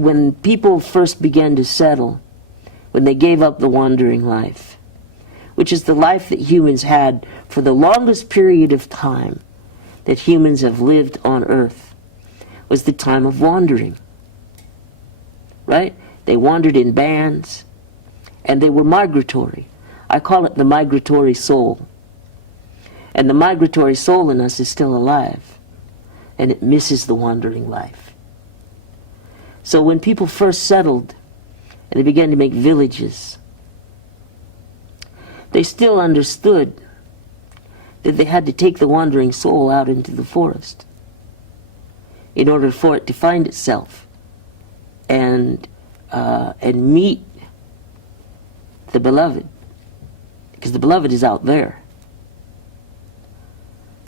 when people first began to settle, when they gave up the wandering life, which is the life that humans had for the longest period of time that humans have lived on earth, was the time of wandering. Right? They wandered in bands, and they were migratory. I call it the migratory soul. And the migratory soul in us is still alive, and it misses the wandering life. So when people first settled, and they began to make villages, they still understood that they had to take the wandering soul out into the forest in order for it to find itself and meet the beloved, because the beloved is out there.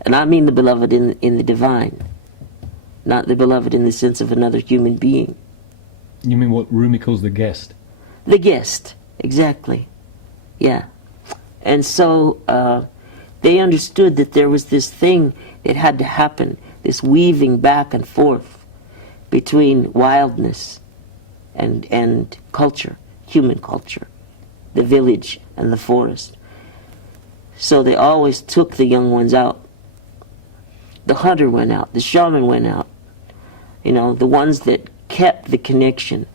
And I mean the beloved in the divine, not the beloved in the sense of another human being. You mean what Rumi calls the guest? The guest, exactly. Yeah. And so they understood that there was this thing that had to happen, this weaving back and forth between wildness and culture, human culture, the village and the forest. So they always took the young ones out. The hunter went out, the shaman went out, the ones that kept the connection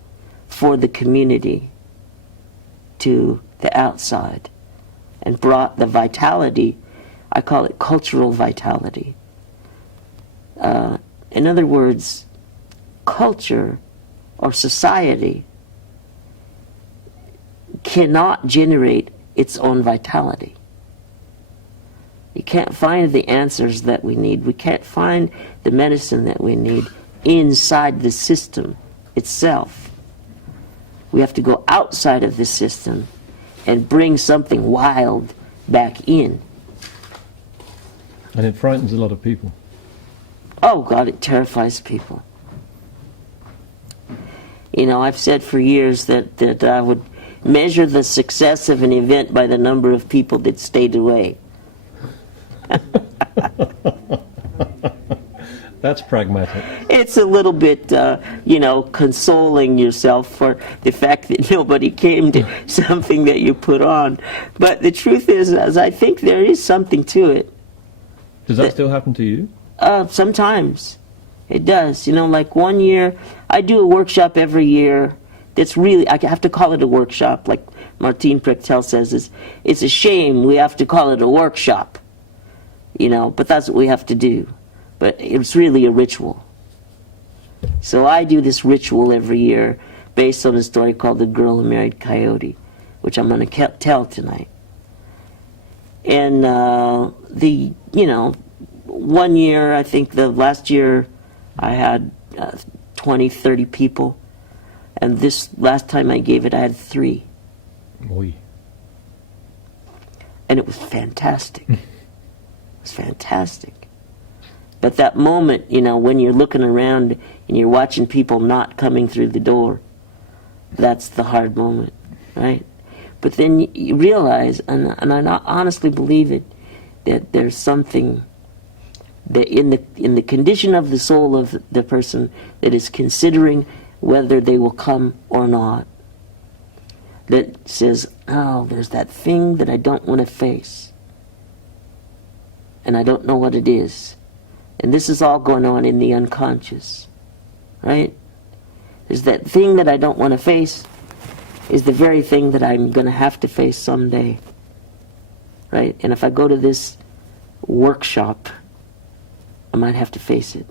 for the community to the outside and brought the vitality. I call it cultural vitality. In other words, culture or society cannot generate its own vitality. You can't find the answers that we need. We can't find the medicine that we need inside the system itself. We have to go outside of the system and bring something wild back in. And it frightens a lot of people. Oh God, it terrifies people. I've said for years that I would measure the success of an event by the number of people that stayed away. That's pragmatic. It's a little bit, consoling yourself for the fact that nobody came to something that you put on. But the truth is, I think there is something to it. Does that still happen to you? Sometimes. It does. Like one year, I do a workshop every year that's really, I have to call it a workshop, like Martin Prechtel says, it's a shame we have to call it a workshop. But that's what we have to do. But it's really a ritual. So I do this ritual every year based on a story called The Girl Who Married Coyote, which I'm going to tell tonight. And one year, I think the last year, I had 20, 30 people. And this last time I gave it, I had 3. Oy. And it was fantastic. It was fantastic. But that moment, when you're looking around and you're watching people not coming through the door, that's the hard moment, right? But then you realize, and I honestly believe it, that there's something that in the condition of the soul of the person that is considering whether they will come or not, that says, oh, there's that thing that I don't want to face, and I don't know what it is. And this is all going on in the unconscious, right? Is that thing that I don't want to face is the very thing that I'm going to have to face someday, right? And if I go to this workshop, I might have to face it.